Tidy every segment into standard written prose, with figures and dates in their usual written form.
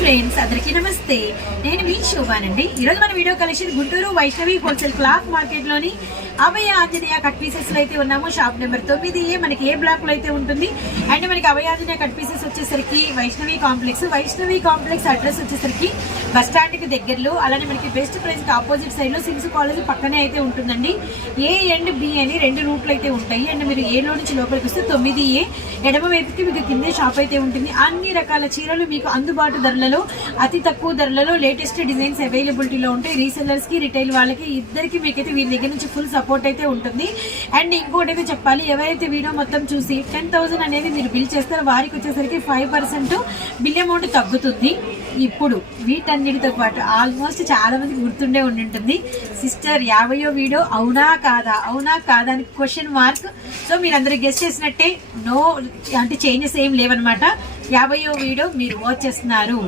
Friends అందరికీ నమస్తే. నేను మీ శోభానండి. ఈరోజు మన video collection Guntur Vaishnavi wholesale cloth market లోని అభయ ఆంజనేయ కట్ పీసెస్ లో అయితే ఉన్నాము. షాప్ నెంబర్ 9A మనకి ఏ బ్లాక్ లో అయితే ఉంటుంది. అండ్ మనకి అభయ ఆంజనేయ కట్ పీసెస్ వచ్చేసరికి వైష్ణవి కాంప్లెక్స్ అడ్రస్ వచ్చేసరికి బస్ స్టాండ్ కి దగ్గరలో, అలానే మనకి బెస్ట్ ప్రైస్ కి ఆపోజిట్ సైడ్ లో సిమ్స్ కాలేజ్ పక్కనే అయితే ఉంటుందండి. A అండ్ B అని రెండు రూట్లు అయితే ఉంటాయి. అండ్ మీరు A లో నుంచి లోపలికి వస్తే 9A, ఎడమ వైపుకి మీకు కిందే షాప్ అయితే ఉంటుంది. అన్ని రకాల చీరలు మీకు అందుబాటు ధరలలో, అతి తక్కువ ధరలలో లేటెస్ట్ డిజైన్స్ అవైలబిలిటీలో ఉంటాయి. రీసెల్లర్స్ కి, రిటైల్ వాళ్ళకి ఇద్దరికి మీకైతే వీరి దగ్గర నుంచి ఫుల్ సపోర్ట్ అయితే ఉంటుంది. అండ్ ఇంకోటి అయితే చెప్పాలి, ఎవరైతే వీడియో మొత్తం చూసి 10,000 అనేది మీరు బిల్ చేస్తారో వారికి వచ్చేసరికి 5% బిల్ అమౌంట్ తగ్గుతుంది. ఇప్పుడు వీటన్నిటితో పాటు ఆల్మోస్ట్ చాలా మందికి గుర్తుండే ఉంటుంది, సిస్టర్ 50వ వీడియో అవునా కాదా అని క్వశ్చన్ మార్క్. సో మీరు అందరూ గెస్ట్ చేసినట్టే, నో అంటే చేంజెస్ ఏం లేవన్నమాట. 50వ వీడియో మీరు వాచ్ చేస్తున్నారు.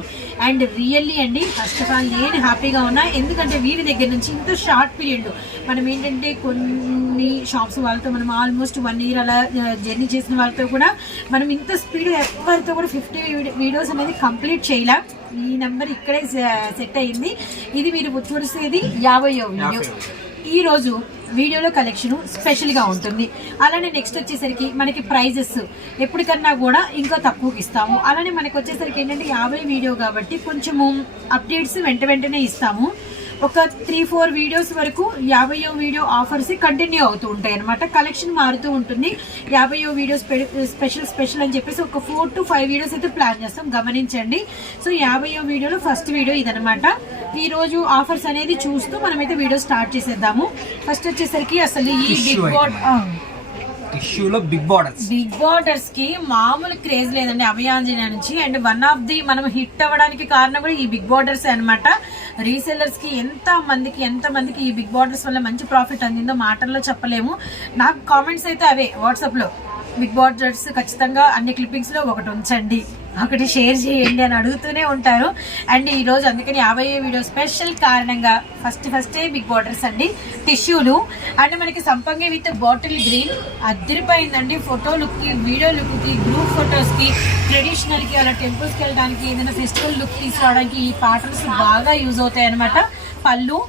అండ్ రియల్లీ అండి, ఫస్ట్ ఆఫ్ ఆల్ నేను హ్యాపీగా ఉన్నా, ఎందుకంటే వీరి దగ్గర నుంచి ఇంత షార్ట్ పీరియడ్ మనం ఏంటంటే కొన్ని షాప్స్ వాళ్ళతో మనం ఆల్మోస్ట్ 1 year అలా జర్నీ చేసిన వాళ్ళతో కూడా మనం ఇంత స్పీడ్ ఎవరితో కూడా 50 వీడియోస్ అనేది కంప్లీట్ చేయలేం. ఈ నెంబర్ ఇక్కడే సెట్ అయ్యింది. ఇది మీరు చూసేది 50వ వీడియో. ఈ రోజు వీడియోలో కలెక్షన్ స్పెషల్గా ఉంటుంది. అలానే నెక్స్ట్ వచ్చేసరికి మనకి ప్రైజెస్ ఎప్పటికన్నా కూడా ఇంకా తక్కువకి ఇస్తాము. అలానే మనకి వచ్చేసరికి ఏంటంటే 50 వీడియో కాబట్టి కొంచెము అప్డేట్స్ వెంటనే ఇస్తాము. ఒక 3-4 వీడియోస్ వరకు 50వ వీడియో ఆఫర్స్ కంటిన్యూ అవుతూ ఉంటాయి అనమాట. కలెక్షన్ మారుతూ ఉంటుంది. 50వ వీడియో స్పెషల్ అని చెప్పేసి ఒక 4 to 5 వీడియోస్ అయితే ప్లాన్ చేస్తాం, గమనించండి. సో 50వ వీడియోలో ఫస్ట్ వీడియో ఇదనమాట. ఈ రోజు ఆఫర్స్ అనేది చూస్తూ మనమైతే వీడియో స్టార్ట్ చేసేద్దాము. ఫస్ట్ వచ్చేసరికి అసలు ఈ బిగ్ బార్డర్స్ కి మామూలు క్రేజ్ లేదండి అభయ ఆంజనేయ నుంచి. అండ్ వన్ ఆఫ్ ది మనం హిట్ అవ్వడానికి కారణం కూడా ఈ బిగ్ బార్డర్స్ అనమాట. రీసెల్లర్స్ కి ఎంత మందికి ఈ బిగ్ బార్డర్స్ వల్ల మంచి ప్రాఫిట్ అందిందో మాటల్లో చెప్పలేము. నాకు కామెంట్స్ అయితే అవే వాట్సాప్ లో, బిగ్ బార్డర్స్ ఖచ్చితంగా అన్ని క్లిప్పింగ్స్ లో ఒకటి ఉంచండి, ఒకటి షేర్ చేయండి అని అడుగుతూనే ఉంటారు. అండ్ ఈ రోజు అందుకని 50వ వీడియో స్పెషల్ కారణంగా ఫస్టే బిగ్ బార్డర్స్ అండి, టిష్యూలు. అండ్ మనకి సంపంగి విత్ బాటిల్ గ్రీన్ అద్దరిపోయిందండి. ఫోటో లుక్ కి, వీడియో లుక్ కి, గ్రూప్ ఫొటోస్ కి, ట్రెడిషనల్ కి, అలా టెంపుల్స్ కి వెళ్ళడానికి, ఏదైనా ఫెస్టివల్ లుక్ తీసుకురావడానికి ఈ ప్యాటర్న్స్ బాగా యూజ్ అవుతాయి అనమాట. పళ్ళు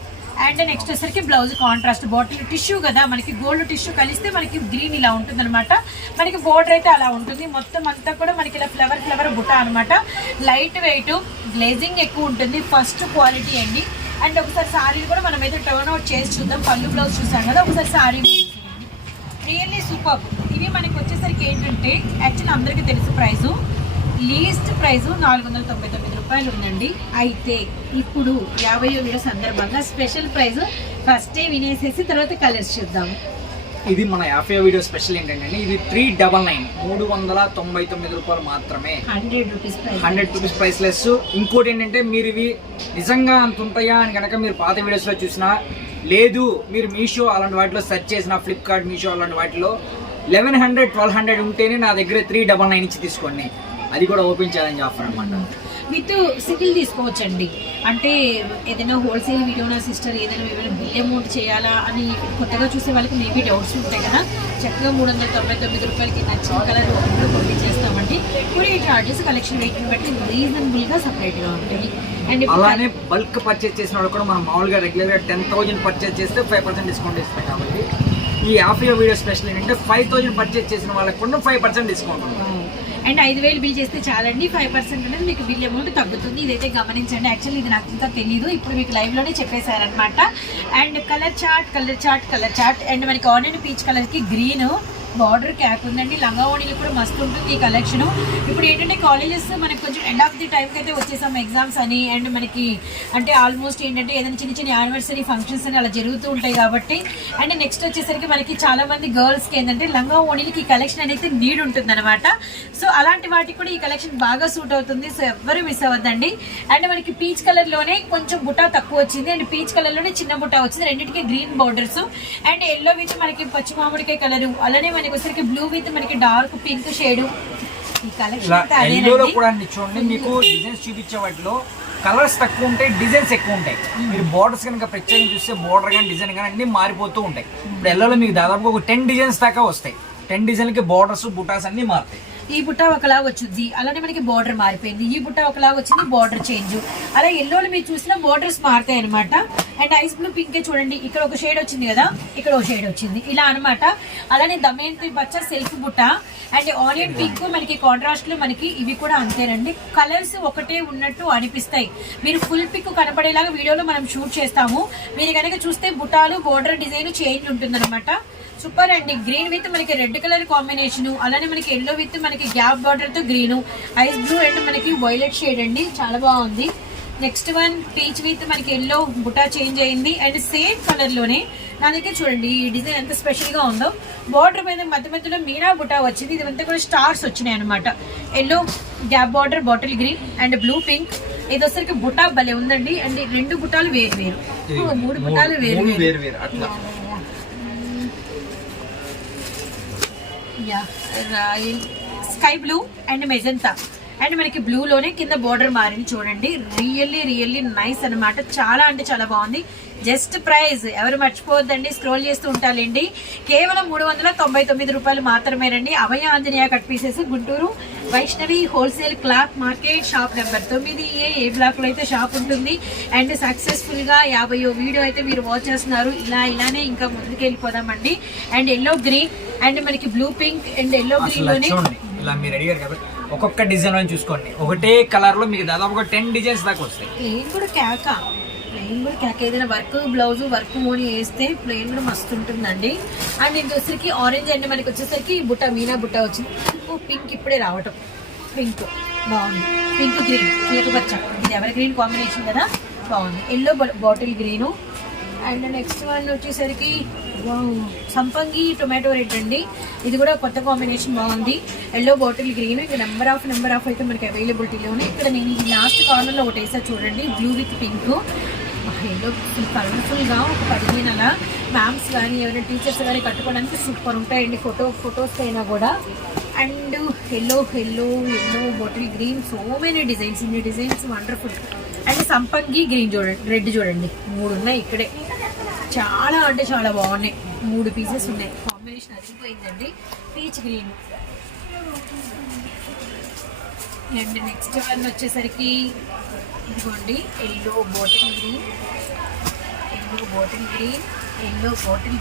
అండ్ నెక్స్ట్ వచ్చేసరికి బ్లౌజ్ కాంట్రాస్ట్ బాటిల్ టిష్యూ కదా, మనకి గోల్డ్ టిష్యూ కలిస్తే మనకి గ్రీన్ ఇలా ఉంటుంది అనమాట. మనకి బోర్డర్ అయితే అలా ఉంటుంది. మొత్తం అంతా కూడా మనకి ఇలా ఫ్లవర్ బుట్ట అనమాట. లైట్ వెయిట్, గ్లేజింగ్ ఎక్కువ ఉంటుంది, ఫస్ట్ క్వాలిటీ అండి. అండ్ ఒకసారి సారీలు కూడా మనం అయితే టర్న్ అవుట్ చేసి చూద్దాం. పళ్ళు బ్లౌజ్ చూసాం కదా, ఒకసారి సారీ రియల్లీ సూపర్. ఇవి మనకి వచ్చేసరికి ఏంటంటే యాక్చువల్లీ అందరికీ తెలుసు ప్రైజు, లీస్ట్ ప్రైజు 499 రూపాయలు ఉందండి. అయితే ఇప్పుడు 50వ వీడియో సందర్భంగా స్పెషల్ ప్రైజ్ ఫస్టే వినేసేసి తర్వాత కలర్స్ చూద్దాం. ఇది మన 50వ వీడియో స్పెషల్ ఏంటంటే ఇది 399 రూపాయలు మాత్రమే, 100 రూపీస్ ప్రైస్ లెస్. ఇంకోటి ఏంటంటే మీరు ఇవి నిజంగా అంత ఉంటాయా అని కనుక మీరు పాత వీడియోస్లో చూసినా, లేదు మీరు మీషో అలాంటి వాటిలో సెర్చ్ చేసిన, ఫ్లిప్కార్ట్, మీషో అలాంటి వాటిలో 1100, 1200 ఉంటేనే నా దగ్గర 399 ఇచ్చి తీసుకోండి. అది కూడా ఓపెన్ ఛాలెంజ్ ఆఫర్ అనమాట. విత్ సింగిల్ తీసుకోవచ్చండి. అంటే ఏదైనా హోల్సేల్ వీడియోనా సిస్టర్, ఏదైనా బిల్ అమౌంట్ చేయాలా అని కొత్తగా చూసే వాళ్ళకి మేబీ డౌట్స్ ఉంటాయి కదా, చక్కగా 399 రూపాయలకి నచ్చిన కలర్ పంపించేస్తామండి. కొరియర్ చార్జెస్ కలెక్షన్ వెయిట్ని బట్టి రీజనబుల్గా సపరేట్గా ఉంటాయి. అండ్ అలానే బల్క్ పర్చేస్ చేసిన వాళ్ళు కూడా మనం మామూలుగా రెగ్యులర్గా 10,000 పర్చేస్ చేస్తే 5% డిస్కౌంట్ ఇస్తాం. కాబట్టి ఈ 50వ వీడియో స్పెషల్ ఏంటంటే 5,000 పర్చేస్ చేసిన వాళ్ళకి కూడా 5% డిస్కౌంట్ ఉంటుంది. అండ్ 5,000 బిల్ చేస్తే చాలండి, 5% అనేది మీకు బిల్ అమౌంట్ తగ్గుతుంది. ఇదైతే గమనించండి. యాక్చువల్లీ ఇది నాకు ఇంకా తెలీదు, ఇప్పుడు మీకు లైవ్లోనే చెప్పేశారనమాట. అండ్ కలర్ చార్ట్ అండ్ మనకి ఆనియన్ పీచ్ కలర్కి గ్రీన్ బార్డర్ క్యాప్ ఉందండి. లంగా ఓణీలు కూడా మస్తు ఉంటుంది ఈ కలెక్షన్. ఇప్పుడు ఏంటంటే కాలేజెస్ మనకి కొంచెం ఎండ్ ఆఫ్ ది టైంకి అయితే వచ్చేసాం ఎగ్జామ్స్ అని. అండ్ మనకి అంటే ఆల్మోస్ట్ ఏంటంటే ఏదైనా చిన్న యానివర్సరీ ఫంక్షన్స్ అని అలా జరుగుతూ ఉంటాయి కాబట్టి. అండ్ నెక్స్ట్ వచ్చేసరికి మనకి చాలా మంది గర్ల్స్కి ఏంటంటే లంగా ఓణీలకి ఈ కలెక్షన్ అనేది నీడ్ ఉంటుంది అనమాట. సో అలాంటి వాటికి కూడా ఈ కలెక్షన్ బాగా సూట్ అవుతుంది. సో ఎవ్వరు మిస్ అవ్వద్దండి. అండ్ మనకి పీచ్ కలర్లోనే కొంచెం బుట్ట తక్కువ వచ్చింది, అండ్ పీచ్ కలర్లోనే చిన్న బుట్ట వచ్చింది. రెండింటికి green borders and yellow with మనకి పచ్చి మామిడికాయ కలరు, అలానే మనకి వచ్చరికి బ్లూ విత్ మనకి డార్క్ పింక్ షేడ్. ఈ కలెక్షన్ కూడా చూడండి, మీకు డిజైన్స్ చూపించే వాటిలో కలర్స్ తక్కువ ఉంటాయి, డిజైన్స్ ఎక్కువ ఉంటాయి. మీరు బోర్డర్స్ కనుక ప్రత్యేకంగా చూస్తే బోర్డర్ కానీ డిజైన్ కానీ అన్ని మారిపోతూ ఉంటాయి. ఇప్పుడు ఎల్లోలో మీకు దాదాపు ఒక 10 డిజైన్స్ దాకా వస్తాయి. 10 డిజైన్లకి బోర్డర్స్, బుటాస్ అన్ని మారుతాయి. ఈ బుట్ట ఒకలాగా వచ్చింది, అలానే మనకి బార్డర్ మారిపోయింది. ఈ బుట్ట ఒకలాగా వచ్చింది, బార్డర్ చేంజ్. అలా ఎల్లోలు మీరు చూసిన బార్డర్స్ మారుతాయి అనమాట. అండ్ ఐస్ బ్లూ పింకే చూడండి, ఇక్కడ ఒక షేడ్ వచ్చింది కదా, ఇక్కడ ఒక షేడ్ వచ్చింది, ఇలా అనమాట. అలానే దమయంతి పచ్చ సెల్ఫ్ బుట్ట అండ్ ఆనియన్ పింక్ మనకి కాంట్రాస్ట్ లో మనకి ఇవి కూడా అంతేనండి. కలర్స్ ఒకటే ఉన్నట్టు అనిపిస్తాయి. మీరు ఫుల్ పిక్ కనపడేలాగా వీడియోలో మనం షూట్ చేస్తాము. మీరు కనుక చూస్తే బుట్టాలు బోర్డర్ డిజైన్ చేంజ్ ఉంటుంది అనమాట. సూపర్ అండి. గ్రీన్ విత్ మనకి రెడ్ కలర్ కాంబినేషన్, అలానే మనకి ఎల్లో విత్ మనకి గ్యాప్ బార్డర్ తో గ్రీన్, ఐస్ బ్లూ అండ్ మనకి వైలెట్ షేడ్ అండి, చాలా బాగుంది. నెక్స్ట్ వన్ పీచ్ విత్ మనకి ఎల్లో బుటా చేంజ్ అయింది అండ్ సేమ్ కలర్ లోనే నా దగ్గర చూడండి ఈ డిజైన్ ఎంత స్పెషల్ గా ఉందో. బార్డర్ మీద మధ్య మధ్యలో మీనా బుటా వచ్చింది, ఇది అంతా కూడా స్టార్స్ వచ్చినాయి అనమాట. Yellow gap border, bottle green and blue pink. ఇది వచ్చరికి బుటా భలే ఉందండి. అండ్ రెండు బుటాలు వేరు వేరు, మూడు బుటాలు వేరు వేరు అట్లా. Sky blue and magenta and మనకి బ్లూ లోనే కింద బోర్డర్ మారింది చూడండి. రియల్లీ నైస్ అనమాట. చాలా అంటే చాలా బాగుంది. జస్ట్ ప్రైస్ ఎవరు మర్చిపోవద్దండి, స్క్రోల్ చేస్తూ ఉంటారండి. కేవలం 399 రూపాయలు మాత్రమేనండి. Abhaya Anjaneya cut pieces, Guntur Vaishnavi wholesale cloth market, shop number 9A, A block లో అయితే షాప్ ఉంటుంది. అండ్ సక్సెస్ఫుల్ గా 50వ వీడియో అయితే మీరు వాచ్ చేస్తున్నారు. ఇలానే ఇంకా ముందుకు వెళ్ళిపోదామండి. అండ్ ఎల్లో గ్రీన్ అండ్ మనకి blue pink and yellow green లోనే ఇలా మీరు అడిగారు కదా, ఒక్కొక్క డిజైన్ అని చూసుకోండి. ఒకటే కలర్ లో మీకు దాదాపుగా 10 డిజైన్స్ దాకా వస్తాయి. ప్లెయిన్ కూడా క్యాక్ ఏదైనా వర్క్ బ్లౌజ్ వర్క్ మోని వేస్తే ప్లెయిన్ కూడా మస్తు ఉంటుందండి. అండ్ ఇది వచ్చేసరికి ఆరెంజ్ అండ్ మనకి వచ్చేసరికి బుట్ట మీనా బుట్ట వచ్చింది. పింక్ ఇప్పుడే రావటం, పింక్ బాగుంది. పింక్ గ్రీన్ చిలకపచ్చ, ఇది ఎవరి గ్రీన్ కాంబినేషన్ కదా, బాగుంది. Yellow bottle green and next one వచ్చేసరికి సంపంగి టొమాటో రెడ్ అండి, ఇది కూడా కొత్త కాంబినేషన్ బాగుంది. ఎల్లో బాటిల్ గ్రీన్, ఇది నెంబర్ ఆఫ్ అయితే మనకి అవైలబిలిటీలోనే. ఇక్కడ నేను ఈ లాస్ట్ కార్నర్ లో ఒకటి వేసా చూడండి, blue with pink. Yellow colourful గా ఒక 15 అలా మ్యామ్స్ కానీ ఎవరైనా టీచర్స్ కానీ కట్టుకోవడానికి సూపర్ ఉంటాయండి ఫొటోస్ అయినా కూడా. And yellow bottle green, so many designs, ఇన్ని డిజైన్స్ వండర్ఫుల్. అండ్ సంపంగి గ్రీన్ చూడండి, రెడ్ చూడండి, 3 ఉన్నాయి ఇక్కడే. చాలా అంటే చాలా బాగున్నాయి. 3 పీసెస్ ఉన్నాయి. కాంబినేషన్ అదిరిపోయిందండి. Peach green and next one వచ్చేసరికి ఇదిగోండి ఎల్లో బాటిల్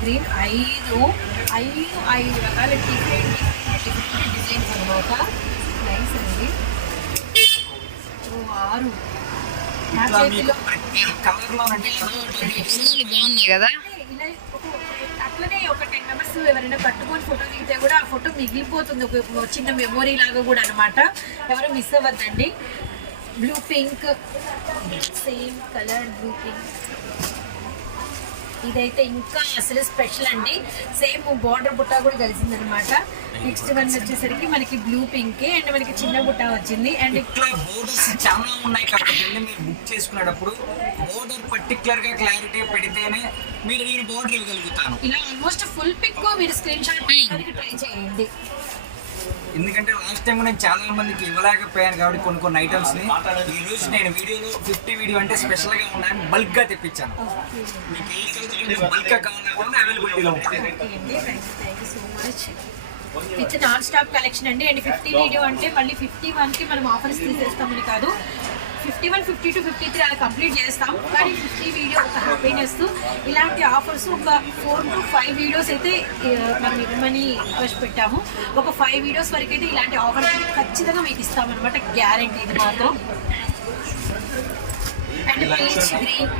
గ్రీన్, ఐదు రకాల డిఫరెంట్ డిజైన్స్ అనమాట. నైస్ అండి. 6 బాగున్నాయి కదా. అట్లనే ఒక 10 మెంబర్స్ ఎవరైనా కట్టుకొని ఫోటో దిగితే కూడా ఆ ఫోటో మిగిలిపోతుంది, ఒక చిన్న మెమొరీ లాగా కూడా అనమాట. ఎవరు మిస్ అవ్వద్దండి. Blue pink, same colour blue pink, ఇదైతే ఇంకా అసలు స్పెషల్ అండి. సేమ్ బార్డర్ బుట్ట కూడా కలిసింది అనమాట. నెక్స్ట్ వన్ వచ్చేసరికి మనకి బ్లూ పింక్ అండ్ మనకి చిన్న బుట్ట వచ్చింది. అండ్ బోర్డర్స్ చాలా ఉన్నాయి కాబట్టి మీరు బుక్ చేసుకునేటప్పుడు బోర్డర్ పర్టికులర్ గా క్లారిటీ పెడితేనే మీరు నేను బోర్డర్ ఇవ్వగలుగుతాను. ఇలా ఆల్మోస్ట్ ఫుల్ పిక్ మీరు స్క్రీన్ షాట్ పెట్టడానికి ట్రై చేయండి. ఎందుకంటే లాస్ట్ టైం నేను చాలా మందికి ఇవ్వలేకపోయాను కాబట్టి కొన్ని ఐటమ్స్ ని ఈ రోజు నేను వీడియోలో 50 వీడియో అంటే స్పెషల్ గా ఉన్నాయని బల్క్ గా తెప్పించాను. మీకు ఏ కలర్ బల్క్ గా కావాలన్నా అవైలబిలిటీలో ఉంటుంది. విత్ నాన్ స్టాప్ కలెక్షన్ అండి. అండ్ 50 వీడియో అంటే మళ్ళీ 51 కి మనం ఆఫర్స్ తీసేస్తామని కాదు, 51, 52, 53 అలా కంప్లీట్ చేస్తాం. కానీ 50 వీడియో ఒక హ్యాపీనెస్. ఇలాంటి ఆఫర్స్ ఒక 4 to 5 వీడియోస్ అయితే మనం ఇవ్వమని రిక్వెస్ట్ పెట్టాము. ఒక 5 వీడియోస్ వరకు అయితే ఇలాంటి ఆఫర్స్ ఖచ్చితంగా మీకు ఇస్తామన్నమాట, గ్యారంటీ ఇది మాత్రం. అండ్ పీచ్ గ్రీన్,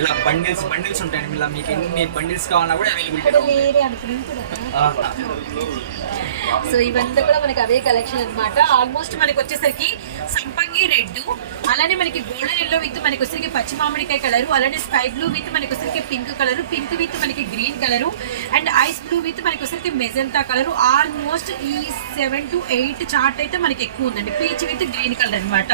ఇలా బండిల్స్ ఉంటాయండి. ఇలా మీకు ఎన్ని బండిల్స్ కావాలన్నా కూడా అవైలబిలిటీ. సో ఇవంతా కూడా మనకి అదే కలెక్షన్ అనమాట. ఆల్మోస్ట్ మనకి వచ్చేసరికి సంపంగి రెడ్, అలానే మనకి గోల్డెన్ ఎల్లో విత్ మనకి వచ్చేసరికి పచ్చి మామిడికాయ కలరు, అలానే స్కై బ్లూ విత్ మనకి వచ్చేసరికి పింక్ కలరు, పింక్ విత్ మనకి green colour and ice blue with మనకి వచ్చేసరికి మెజంతా కలరు. ఆల్మోస్ట్ ఈ 7 to 8 చార్ట్ అయితే మనకి ఎక్కువ ఉందండి. పీచ్ విత్ గ్రీన్ కలర్ అనమాట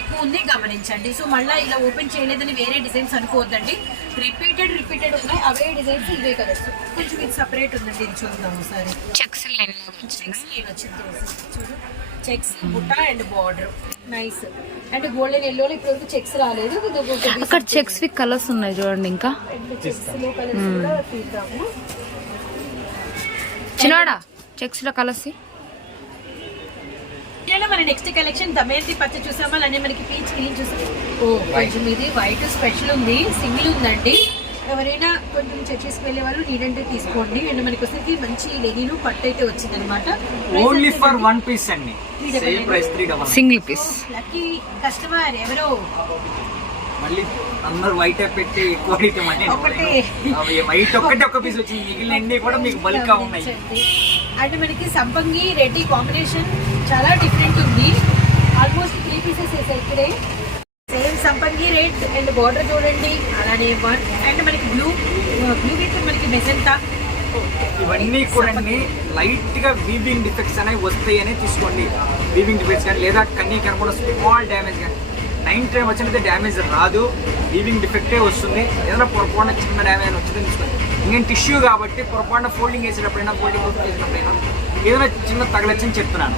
ఎక్కువ ఉంది, గమనించండి. సో మళ్ళీ ఇలా ఓపెన్ చేయలేదని వేరే డిజైన్స్ అనుకోవద్దండి. రిపీటెడ్ ఉన్నాయి, అవే డిజైన్స్ ఇవే కలర్స్. కొంచెం ఇది సపరేట్ ఉందండి, ఇది చూద్దాం ఒకసారి. చెక్స్ లైన్ వచ్చింది చూడు, చెక్స్ బుట్ట and border nice. And golden yellow ఇప్పుడు చెక్స్ రాలేదు, అక్కడ చెక్స్ వి కలర్స్ ఉన్నాయి చూడండి. ఇంకా చెక్స్ లో కలర్స్ కూడా తీద్దాము. చిన్నవాడా చెక్స్ లో కలర్స్ వీడియోలో మన నెక్స్ట్ కలెక్షన్ దమయంతి పచ్చ చూసామా, అలానే మనకి పీచ్ గ్రీన్ చూసాం. కొంచెం ఇది వైట్ స్పెషల్ ఉంది, సింగిల్ ఉందండి. ఎవరైనా కొంచెం చర్చెస్కి వెళ్ళే వాళ్ళు నీడంటే తీసుకోండి. అండ్ మనకి వచ్చేసి మంచి లెనిన్ పట్టు అయితే వచ్చింది అనమాట. ఓన్లీ ఫర్ 1 పీస్ అండి, same price 300. Single piece. Lucky customer ఎవరో మళ్ళీ అందరూ వైట్ పెట్టి ఎక్కువ ఒకటే వైట్ ఒక్క పీస్ వచ్చింది, మిగిలిన అన్ని కూడా మీకు బల్క్ గా ఉన్నాయి. అంటే మనకి సంపంగి రెడ్డి కాంబినేషన్ చాలా డిఫరెంట్ ఉంది. ఆల్మోస్ట్ 3 పీసెస్ వేసాయి ఇక్కడే. సేమ్ సంపంగి రెడ్ అండ్ బార్డర్ చూడండి, అలానే అండ్ మనకి బ్లూ విత్ మనకి మెజెంటా. ఇవన్నీ కూడా లైట్ గా వీవింగ్ డిఫెక్ట్స్ అనేవి వస్తాయి అని తీసుకోండి. వీవింగ్ డిఫెక్ట్స్ కానీ లేదా కన్నీ కానీ కూడా స్మాల్ డ్యామేజ్ కానీ 9 వచ్చినైతే డ్యామేజ్ రాదు, వీవింగ్ డిఫెక్టే వస్తుంది. ఏదైనా పొరపాటున చిన్న డ్యామేజ్ వచ్చిందని తీసుకోండి. ఇంకేం టిష్యూ కాబట్టి పొరపాటున ఫోల్డింగ్ వేసేటప్పుడైనా ఏదైనా చిన్న తగలొచ్చని చెప్తున్నాను.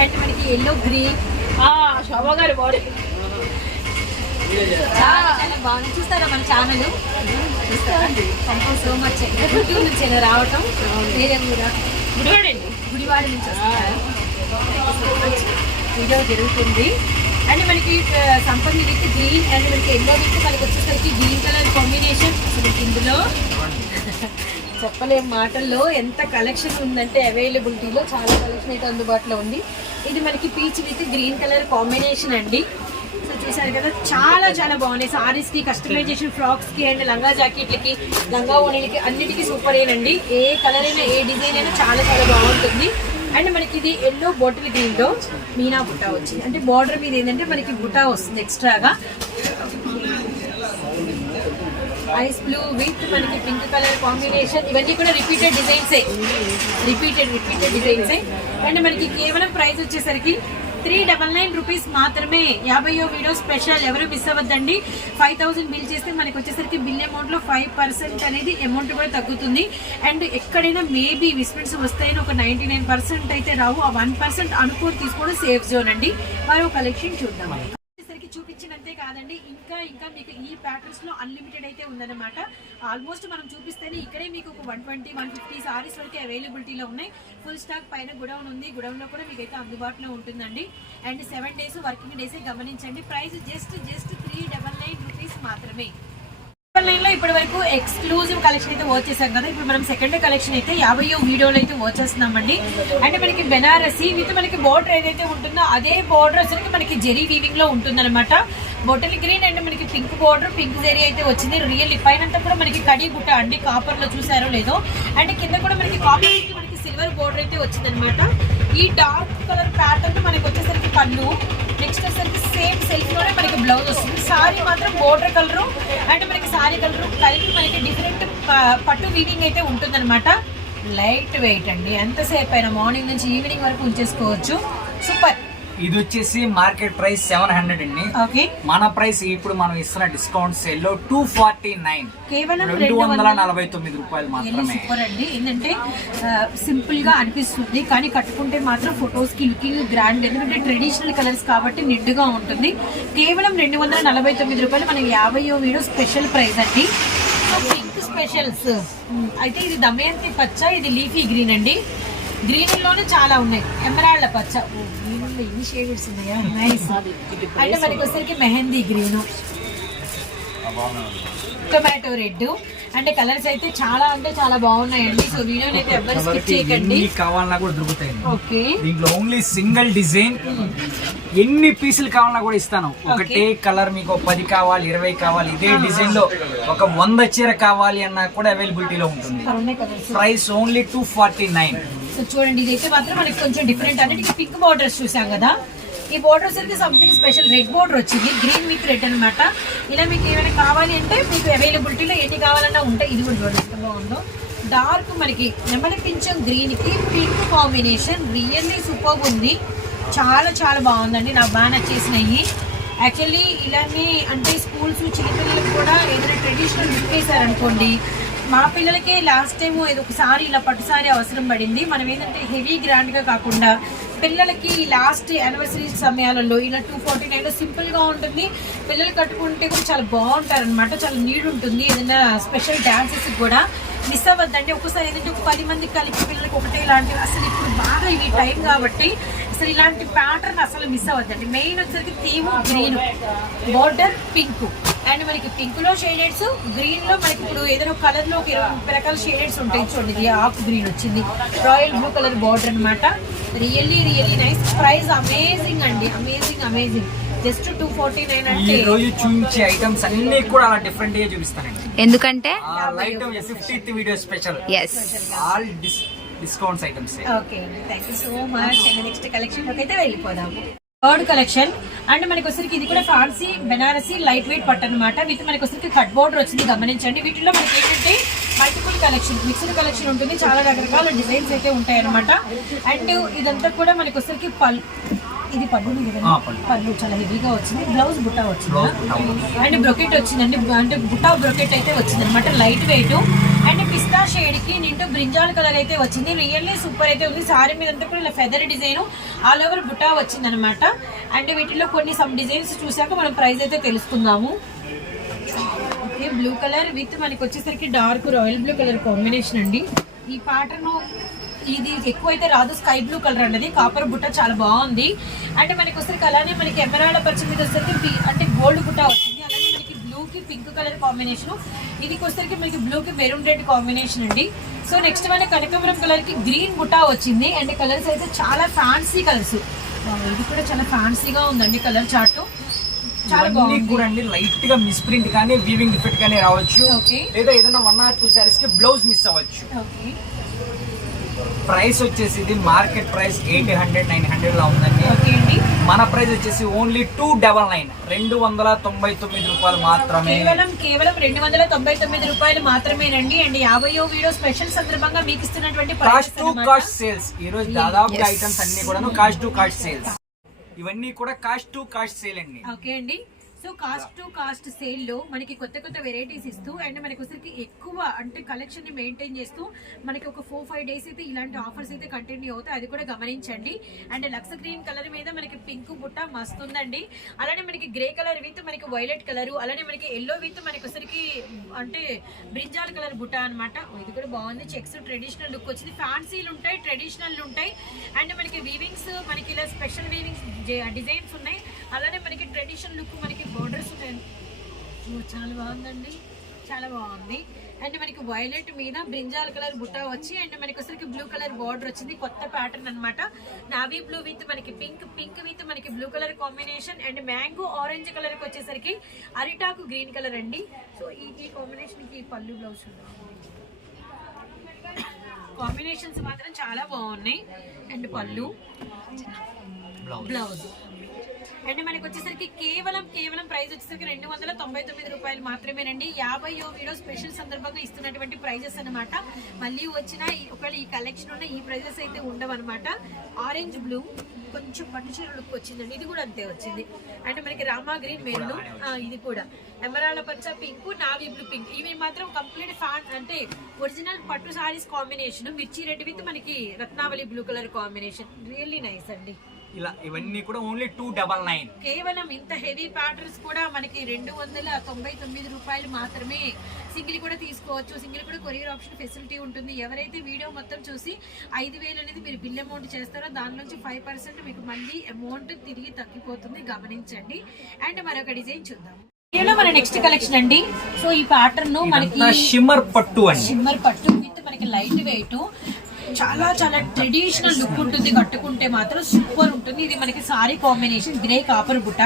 అండ్ మనకి ఎల్లో గ్రీన్ శోభా గారి బాడీ చాలా బాగుంది. చూస్తారా మన channel? Thank you so much. Guntur నుంచి రావటం, వేరే గుడివాడ నుంచి వస్తున్నారు. వీడియో జరుగుతుంది. అండ్ మనకి సంపంగి విత్ గ్రీన్ అండ్ మనకి ఎల్లో విత్ మనకి వచ్చేసరికి గ్రీన్ కలర్ కాంబినేషన్. అసలు ఇందులో చెప్పలేం మాటల్లో ఎంత కలెక్షన్ ఉందంటే, అవైలబిలిటీలో చాలా కలెక్షన్ అయితే అందుబాటులో ఉంది. ఇది మనకి peach with green colour combination అండి. సో చూసారు కదా, చాలా చాలా బాగున్నాయి. సారీస్ కి, కస్టమైజేషన్ ఫ్రాక్స్ కి అండ్ లంగా జాకెట్లకి, లంగా ఓణీలకి అన్నిటికీ సూపర్ ఏనండి. ఏ కలర్ అయినా ఏ డిజైన్ అయినా చాలా చాలా బాగుంటుంది. అండ్ మనకి ఇది ఎల్లో బాటిల్ గ్రీన్ లో మీనా బుట్ట వచ్చింది. అంటే బార్డర్ మీద ఏంటంటే మనకి బుట్ట వస్తుంది ఎక్స్ట్రాగా. ఐస్ బ్లూ విత్ మనకి పింక్ కలర్ కాంబినేషన్. ఇవన్నీ కూడా రిపీటెడ్ డిజైన్సే. అండ్ మనకి కేవలం ప్రైస్ వచ్చేసరికి 399 రూపీస్ మాత్రమే. 50వ వీడియో స్పెషల్, ఎవరు మిస్ అవ్వద్దండి. 5000 బిల్ చేస్తే మనకి వచ్చేసరికి బిల్ అమౌంట్ లో 5% అనేది అమౌంట్ కూడా తగ్గుతుంది. అండ్ ఎక్కడైనా మేబీ మిస్ప్రింట్స్ వస్తాయని ఒక 99% అయితే రావు. ఆ 1% అనుకోని తీసుకోవడం సేఫ్ జోన్ అండి. మరో కలెక్షన్ చూద్దాం. చూపించినంతే కాదండి, ఇంకా మీకు ఈ ప్యాటర్న్స్ లో అన్లిమిటెడ్ అయితే ఉందన్నమాట. ఆల్మోస్ట్ మనం చూపిస్తేనే ఇక్కడే మీకు ఒక 120-150 సారీస్ వరకు అవైలబిలిటీలో ఉన్నాయి. ఫుల్ స్టాక్ పైన గుడౌన్ ఉంది, గుడౌన్ లో కూడా మీకు అయితే అందుబాటులో ఉంటుందండి. అండ్ 7 డేస్ వర్కింగ్ డేస్ గమనించండి. ప్రైస్ జస్ట్ 399 రూపీస్ మాత్రమే. లో ఇప్పటి వరకు ఎక్స్క్లూజివ్ కలెక్షన్ అయితే వచ్చేసాం కదా. ఇప్పుడు మనం సెకండ్ కలెక్షన్ అయితే 50వ వీడియోలో అయితే వచ్చేస్తున్నామండి. అంటే మనకి బెనారసి విత్ మనకి బోర్డర్ ఏదైతే ఉంటుందో అదే బోర్డర్ వచ్చరికి మనకి జెరీ వీవింగ్ లో ఉంటుందన్నమాట. బొటల్ గ్రీన్ అండ్ మనకి పింక్ బోర్డర్, పింక్ జెరీ అయితే వచ్చింది. రియల్ పైనంతా కూడా మనకి కడి బుట్ట అండి, కాపర్ లో చూసారో లేదో. అండ్ కింద కూడా మనకి కాపర్ మనకి సిల్వర్ బోర్డర్ అయితే వచ్చింది అనమాట. ఈ డార్క్ కలర్ ప్యాటర్న్ మనకి వచ్చేసరికి పళ్ళు, నెక్స్ట్ వచ్చేసరికి సేమ్ సెల్ఫ్ లోనే మనకి బ్లౌజ్ వస్తుంది. సారీ మాత్రం బోర్డర్ కలర్ అండ్ మనకి సారీ కలర్ కలిపి మనకి డిఫరెంట్ పట్టు వీవింగ్ అయితే ఉంటుందన్నమాట. లైట్ వెయిట్ అండి, ఎంతసేపు అయినా మార్నింగ్ నుంచి ఈవినింగ్ వరకు ఉంచేసుకోవచ్చు. సూపర్. ఇది వచ్చేసి మార్కెట్ ప్రైస్ 700 అండి. ఓకే, మన ప్రైస్ ఇప్పుడు మనం ఇస్తున్న డిస్కౌంట్ సేల్ లో 249, కేవలం 249 రూపాయలు మాత్రమే. సూపర్ అండి. ఏంటంటే సింపుల్ గా అనిపిస్తుంది, కానీ కట్టుకుంటే మాత్రం ఫొటోస్ కి లుకింగ్ గ్రాండ్. ఎందుకంటే ట్రెడిషనల్ కలర్స్ కాబట్టి నిండుగా ఉంటుంది. కేవలం 249 రూపాయలు. మనకి 50వ వీడియో స్పెషల్ ప్రైస్ అండి. పింక్ స్పెషల్స్ అయితే ఇది దమయంతి పచ్చ, ఇది లీఫీ గ్రీన్ అండి. గ్రీన్ లోనే చాలా ఉన్నాయి. ఎమరాల్డ్ పచ్చ, గ్రీన్ లో ఎన్ని షేడ్స్ ఉన్నాయా, నైస్. అంటే మనకి వచ్చేసరికి మెహందీ గ్రీన్, టొమాటో రెడ్. అంటే కలర్స్ అయితే చాలా అంటే చాలా బాగున్నాయండి. సో వీడియోని అయితే ఎవరు స్కిప్ చేయకండి. కావాలన్నా కూడా దొరుకుతాయి. ఓకే, దీంట్లో ఓన్లీ సింగిల్ డిజైన్. ఎన్ని పీసులు కావాలన్నా కూడా ఇస్తాను. ఒకటే కలర్ మీకు 10 కావాలి, 20 కావాలి, ఇదే డిజైన్ లో ఒక 100 చీర కావాలి అన్నా కూడా అవైలబిలిటీలో ఉంటుంది. Price only 249. సో చూడండి, ఇదైతే మాత్రం మనకి కొంచెం డిఫరెంట్. అన్నిటికీ పింక్ బార్డర్స్ చూసాం కదా. ఈ బార్డర్ వచ్చరికి సంథింగ్ స్పెషల్ రెడ్ బార్డర్ వచ్చింది, గ్రీన్ విత్ రెడ్ అనమాట. ఇలా మీకు ఏమైనా కావాలి అంటే మీకు అవైలబిలిటీలో ఎన్ని కావాలన్నా ఉంటాయి. ఇది కూడా చూడండి ఎంత బాగుందో. డార్క్ మనకి నెమలి పింఛం గ్రీన్ కి పింక్ కాంబినేషన్ రియల్లీ సూపర్ ఉంది. చాలా చాలా బాగుందండి, నాకు బాగా నచ్చేసినాయి. యాక్చువల్లీ ఇలానే అంటే స్కూల్స్ చిన్నపిల్లలకు కూడా ఏదైనా ట్రెడిషనల్ లుక్ వేసారనుకోండి, మా పిల్లలకి లాస్ట్ టైం ఒకసారి ఇలా పట్టు సారీ అవసరం పడింది. మనం ఏంటంటే హెవీ గ్రాండ్ గా కాకుండా పిల్లలకి లాస్ట్ యానివర్సరీ సమయాలలో ఇలా 249 సింపుల్ గా ఉంటుంది. పిల్లలు కట్టుకుంటే కూడా చాలా బాగుంటారు అనమాట. చాలా నీడ్ ఉంటుంది. ఏదైనా స్పెషల్ డాన్సెస్ కూడా మిస్ అవ్వద్దండి. ఒక్కసారి ఏంటంటే ఒక 10 మంది కలిపి పిల్లలకి ఒకటే ఇలాంటివి అసలు ఇప్పుడు బాగా ఇవి టైం కాబట్టి అసలు ఇలాంటి ప్యాటర్న్ అసలు మిస్ అవ్వద్దండి. మెయిన్ వచ్చేసరికి theme green, border pink, and మనకి పింక్ లో షేడెడ్స్, గ్రీన్ లో మనకి ఇప్పుడు ఏదైనా కలర్ లో ఒక 20 రకాల షేడెడ్స్ ఉంటాయి చూడండి. ఇది ఆకు గ్రీన్ వచ్చింది, రాయల్ బ్లూ కలర్ బార్డర్ అనమాట. Really nice. ప్రైస్ అమేజింగ్ అండి, అమేజింగ్. జస్ట్ 249 అంటే ఈ రోజు చూపించే ఐటమ్స్ అన్ని కూడా అలా డిఫరెంట్ గా చూపిస్తానండి. ఎందుకంటే item 50th video special. Yes, all discounts items. Okay, thank you so much. And next collection లోకి అయితే వెళ్ళిపోదాము. థర్డ్ కలెక్షన్ అంటే మనకి వచ్చరికి ఇది కూడా ఫ్యాన్సీ బెనారసీ లైట్ వెయిట్ పట్టు అనమాట. విత్ మనకి వచ్చరికి కట్ బోర్డర్ వచ్చింది, గమనించండి. వీటిలో మనకి ఏంటంటే మల్టిపుల్ కలెక్షన్, మిక్స్డ్ కలెక్షన్ ఉంటుంది. చాలా రకరకాల డిజైన్స్ అయితే ఉంటాయి అనమాట. అండ్ ఇదంతా కూడా మనకి వచ్చరికి ఇది పళ్ళు పళ్ళు చాలా హెవీగా వచ్చింది. బ్లౌజ్ బుట్టా వచ్చింది అండ్ బ్రొకెట్ వచ్చిందండి. అంటే బుట్టా బ్రొకెట్ అయితే వచ్చింది అనమాట. Light weight and pista shade కి నిండు బ్రింజాల్ కలర్ అయితే వచ్చింది. రియల్లీ సూపర్ అయితే ఉంది. సారీ మీద అంతా కూడా ఇలా feather design all over Butta వచ్చింది అనమాట. అండ్ వీటిలో కొన్ని సమ్ డిజైన్స్ చూసాక మనం ప్రైస్ అయితే తెలుసుకుందాము. ఓకే, బ్లూ కలర్ విత్ మనకి వచ్చేసరికి dark royal blue colour combination అండి. ఈ ప్యాటర్న్ ఇది ఎక్కువ అయితే రాదు, స్కై బ్లూ కలర్ అన్నది. కాపర్ బుట్ట చాలా బాగుంది. అంటే మనకి వచ్చరికి అలానే మనకి ఎమరాల్డ్ పర్చ మీద వచ్చరికి అంటే గోల్డ్ బుట్ట వచ్చింది. అలానే మనకి బ్లూ కి పింక్ కలర్ కాంబినేషన్, ఇది వచ్చరికి మనకి బ్లూ కి మెరూన్ రెడ్ కాంబినేషన్ అండి. సో నెక్స్ట్ మన కనకాంబరం కలర్ కి గ్రీన్ బుట్ట వచ్చింది. అండ్ కలర్స్ అయితే చాలా ఫ్యాన్సీ కలర్స్. ఇది కూడా చాలా ఫ్యాన్సీగా ఉందండి కలర్ చార్ట్. చాలా బాగుంది. లైట్ గా మిస్ ప్రింట్ కానీ వీవింగ్ డిఫెక్ట్ కానీ రావచ్చు. ఓకే, లేదా ఏదైనా 1 or 2 సారీస్ కి బ్లౌజ్ మిస్ అవ్వచ్చు. ఓకే. ప్రైస్ వచ్చేసి ఇది మార్కెట్ ప్రైస్ 800-900 లా ఉందండి. ఓకే అండి. మన ప్రైస్ వచ్చేసి ఓన్లీ 299 299 రూపాయలు మాత్రమే. కేవలం 299 రూపాయలు మాత్రమేనండి. అండ్ 50వ వీడియో స్పెషల్ సందర్భంగా మీకు ఇస్తున్నటువంటి కాస్ట్ టు కాస్ట్ సేల్స్. ఈ రోజు దాదాపు ఐటమ్స్ అన్ని కూడా కాస్ట్ టు కాస్ట్ సేల్స్. ఇవన్నీ కూడా కాస్ట్ టు కాస్ట్ సేల్ అండి. ఓకే అండి. So cost to cost sale లో మనకి కొత్త వెరైటీస్ ఇస్తూ అండ్ మనకి వచ్చరికి ఎక్కువ అంటే కలెక్షన్ ని మెయింటైన్ చేస్తూ మనకి ఒక 4-5 డేస్ అయితే ఇలాంటి ఆఫర్స్ అయితే కంటిన్యూ అవుతాయి. అది కూడా గమనించండి. అండ్ లక్స్ గ్రీన్ కలర్ మీద మనకి పింక్ బుట్ట మస్తు ఉందండి. అలానే మనకి గ్రే కలర్ విత్ మనకి వైలెట్ కలర్, అలానే మనకి ఎల్లో విత్ మనకి వచ్చరికి అంటే బ్రింజాల్ కలర్ బుట్ట అనమాట. ఇది కూడా బాగుంది. చెక్స్ ట్రెడిషనల్ లుక్ వచ్చింది. ఫ్యాన్సీలు ఉంటాయి, ట్రెడిషనల్ ఉంటాయి. అండ్ మనకి వీవింగ్స్ మనకి ఇలా స్పెషల్ వీవింగ్స్ డిజైన్స్ ఉన్నాయి. అలానే మనకి ట్రెడిషనల్ లుక్ మనకి బోర్డర్స్ ఉన్నాయి. చాలా బాగుందండి, చాలా బాగుంది. అండ్ మనకి వైలెట్ మీద బ్రింజాల్ కలర్ బుట్ట వచ్చి అండ్ మనకి వచ్చరికి బ్లూ కలర్ బార్డర్ వచ్చింది. కొత్త ప్యాటర్న్ అనమాట. నావీ బ్లూ విత్ మనకి పింక్ విత్ మనకి blue colour combination. And mango orange colour కి వచ్చేసరికి అరిటాకు గ్రీన్ కలర్ అండి. సో ఈ కాంబినేషన్ కి పళ్ళు బ్లౌజ్ కాంబినేషన్స్ మాత్రం చాలా బాగున్నాయి. అండ్ పళ్ళు బ్లౌజ్ అండ్ మనకి వచ్చేసరికి కేవలం ప్రైస్ వచ్చేసరికి 299 రూపాయలు మాత్రమేనండి. 50వ వీడియో స్పెషల్ సందర్భంగా ఇస్తున్నటువంటి ప్రైజెస్ అనమాట. మళ్ళీ వచ్చిన ఒకవేళ ఈ కలెక్షన్ ఉన్న ఈ ప్రైజెస్ అయితే ఉండవన్నమాట. ఆరెంజ్ బ్లూ కొంచెం పట్టు చీర లుక్ వచ్చిందండి. ఇది కూడా అంతే వచ్చింది. అంటే మనకి రామా గ్రీన్ మెరూన్, ఇది కూడా ఎమరాల్డ్ పచ్చ పింక్, నావీ బ్లూ పింక్. ఇవి మాత్రం కంప్లీట్ అంటే ఒరిజినల్ పట్టు సారీస్ కాంబినేషన్. మిర్చి రెడ్ విత్ మనకి రత్నావళి blue colour combination. Really nice అండి. ఇలా ఇవన్నీ కూడా ఓన్లీ 299. కేవలం ఇంత హెవీ ప్యాటర్న్స్ కూడా మనకి 299 రూపాయలు మాత్రమే. సింగిల్ కూడా తీసుకోవచ్చు. సింగిల్ కూడా కొరియర్ ఆప్షన్ ఫెసిలిటీ ఉంటుంది. ఎవరైతే వీడియో మొత్తం చూసి 5000 అనేది మీరు బిల్ అమౌంట్ చేస్తారో దాని నుంచి 5% మీకు మళ్ళీ అమౌంట్ తిరిగి తగ్గిపోతుంది, గమనించండి. అండ్ మరొక డిజైన్ చూద్దాం. మన నెక్స్ట్ కలెక్షన్ అండి. సో ఈ ప్యాటర్న్ మనకి షిమ్మర్ పట్టు అండి. షిమ్మర్ పట్టు విత్ మనకి లైట్ వెయిట్, చాలా ట్రెడిషనల్ లుక్ ఉంటుంది. కట్టుకుంటే మాత్రం సూపర్ ఉంటుంది. ఇది మనకి సారీ కాంబినేషన్ గ్రే కాపర్ బుట్ట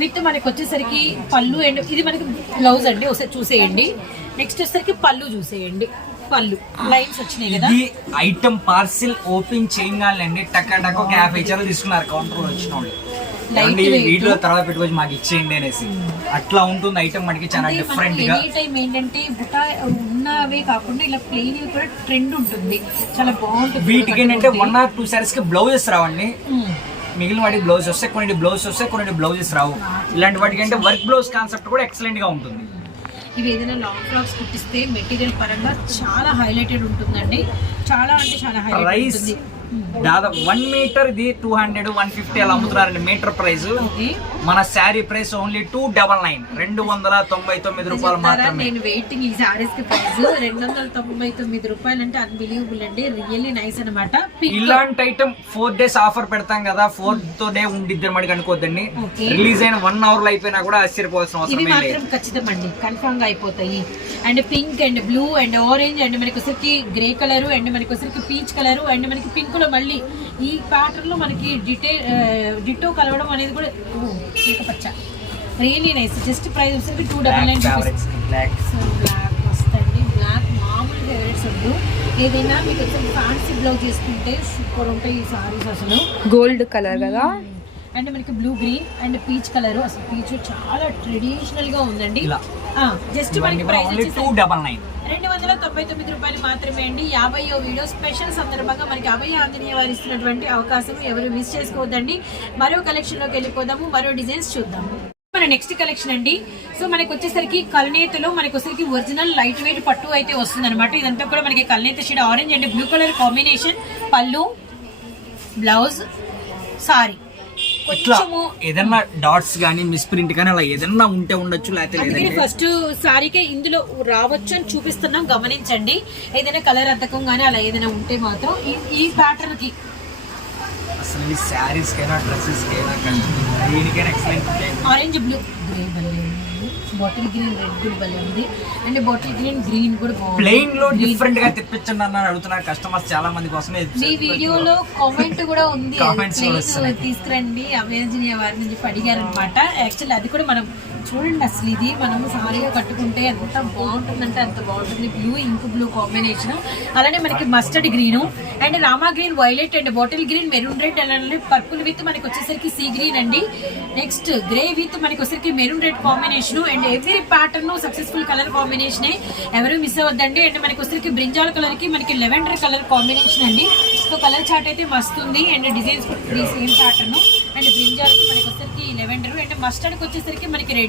విత్ మనకి వచ్చేసరికి పళ్ళు అండ్ ఇది మనకి బ్లౌజ్ అండి. ఒకసారి చూసేయండి. నెక్స్ట్ వచ్చేసరికి పళ్ళు చూసేయండి. పళ్ళు లైన్స్ వచ్చినాయి కదా. ఇది ఐటమ్ పార్సిల్ ఓపెన్ చేయగాలండి టక్క ఒక 50 చీరలు తీసుకున్నారు కౌంటర్ వచ్చిన వాళ్ళు. వీడియో తర్వాత పెట్టుకోవచ్చు మాకు ఇచ్చేయండి అనేసి. అట్లా ఉంటుంది ఐటమ్ మనకి చాలా డిఫరెంట్ గా. ఏంటంటే బుటా ఉన్నవే కాకుండా ఇలా ప్లెయిన్ కూడా ట్రెండ్ ఉంటుంది, చాలా బాగుంటుంది. వీటికి ఏంటంటే 1 or 2 సారీస్ కి బ్లౌజెస్ రావండి. మిగిలిన వాటికి బ్లౌజ్ వస్తాయి, కొన్ని బ్లౌజ్ వస్తాయి, కొన్ని బ్లౌజెస్ రావు. ఇలాంటి వాటికి అంటే వర్క్ బ్లౌజ్ కాన్సెప్ట్ కూడా ఎక్సలెంట్ గా ఉంటుంది. ఇవి ఏదైనా లాంగ్ ఫ్రాక్స్ కుట్టిస్తే మెటీరియల్ పరంగా చాలా హైలైటెడ్ ఉంటుందండి. చాలా అంటే చాలా హైలైట్ ప్రైస్ ఉంటుంది. దాదాపు 1 మీటర్ ఇది 200 150 అలా అమ్ముతున్నారండి మీటర్ ప్రైస్. ఓకే, మన శారీ ప్రైస్ ఓన్లీ 299 299 రూపాయలు మాత్రమే. నేను వెయిటింగ్ ఈ సారీస్ కి ప్రైస్ 299 రూపాయలు అంటే అన్బిలీవబుల్ అండి. రియల్లీ నైస్ అనమాట. ఇలాంటి ఐటమ్ 4 days ఆఫర్ పెడతాం కదా, 4th డే ఉండిద్ది అనమాట అనుకోద్దండి. రిలీజ్ అయిన 1 hour లో అయిపోయినా కూడా ఆశ్చర్యపోవాల్సిన అవసరం ఇవి లేదు. మాత్రం ఖచ్చితం అండి, కన్ఫర్మ్ గా అయిపోతాయి. And pink and blue and orange and మనకి వచ్చరికి గ్రే కలర్ అండ్ మనకి వచ్చరికి పీచ్ కలర్ అండ్ మనకి పింక్ లో మళ్ళీ ఈ ప్యాటర్న్ లో మనకి డిటో కలవడం అనేది కూడా చీకపచ్చ రియల్లీ నైస్. జస్ట్ ప్రైస్ వచ్చేసి 299. బ్లాక్ బ్లాక్ వస్తుంది. బ్లాక్ మామూలు ఫేవరెట్స్ ఉండు. ఏదైనా మీకు వచ్చి ఫ్యాన్సీ బ్లౌజ్ చేసుకుంటే సూపర్ ఉంటాయి ఈ సారీస్ అసలు. గోల్డ్ కలర్ కదా. అండ్ మనకి blue green and peach colour, అసలు పీచ్ చాలా ట్రెడిషనల్ గా ఉందండి. జస్ట్ మనకి ప్రైస్ వచ్చేసి 299 299 రూపాయలు మాత్రమే అండి. 50వ వీడియో స్పెషల్ సందర్భంగా మనకి అభయ ఆంజనేయ వారు ఇస్తున్నటువంటి అవకాశం ఎవరు మిస్ చేసుకోవద్దండి. మరో కలెక్షన్ లోకి వెళ్ళిపోదాము, మరో డిజైన్స్ చూద్దాము. మన నెక్స్ట్ కలెక్షన్ అండి. సో మనకి వచ్చేసరికి కల్నేతలో మనకి వచ్చేసరికి ఒరిజినల్ లైట్ వెయిట్ పట్టు అయితే వస్తుంది అనమాట. ఇదంతా కూడా మనకి కల్నేత shade orange and blue colour combination. పళ్ళు, బ్లౌజ్, సారీ. ఏదన్నా డాట్స్ గానీ మిస్ ప్రింట్ గానీ అలా ఏదన్నా ఉంటే ఉండొచ్చు, లేకపోతే ఫస్ట్ సారీకే ఇందులో రావచ్చు అని చూపిస్తున్నాం, గమనించండి. ఏదైనా కలర్ అద్దకం గానీ అలా ఏదైనా ఉంటే మాత్రం ఈ ప్యాటర్న్ కి అసలు ఈ శారీస్ కైనా డ్రెస్సెస్ కైనా దేనికైనా ఎక్సలెంట్. ఆరెంజ్ బ్లూ గ్రే భలే ఉంది, బాటిల్ గ్రీన్ రెడ్ కూడా భలే ఉంది అండ్ బాటిల్ గ్రీన్ గ్రీన్ కూడా బాగుంది. ప్లెయిన్ లో డిఫరెంట్ గా తెప్పించండి అన్న అడుగుతున్నారు కస్టమర్స్ చాలా మంది కోసమే. మీ వీడియోలో కామెంట్ కూడా ఉంది, కామెంట్స్ తీసుకురండి అభయాంజనేయ వారి నుంచి అడిగారు అనమాట. యాక్చువల్లీ అది కూడా మనం చూడండి, అసలు ఇది మనం సారీగా కట్టుకుంటే ఎంత బాగుంటుందంటే అంత బాగుంటుంది. బ్లూ ఇంక్ బ్లూ కాంబినేషన్, అలానే మనకి mustard green and Rama green violet and bottle green maroon red అలానే పర్పుల్ విత్ మనకి వచ్చేసరికి సీ గ్రీన్ అండి. నెక్స్ట్ గ్రే విత్ మనకి వచ్చేసరికి maroon red combination and every pattern successful colour combination, ఎవరు మిస్ అవ్వద్దండి. అండ్ మనకి వచ్చేసరికి బ్రింజాల్ కలర్ కి మనకి లెవెండర్ కలర్ కాంబినేషన్ అండి. సో కలర్ చార్ట్ అయితే మస్తుంది అండ్ డిజైన్స్ కూడా సేమ్ ప్యాటర్న్ అండ్ బ్రింజాల్ కి మనకి వచ్చేసరికి లెవెండర్ అండ్ మస్టర్డ్ కి వచ్చేసరికి మనకి రెడ్,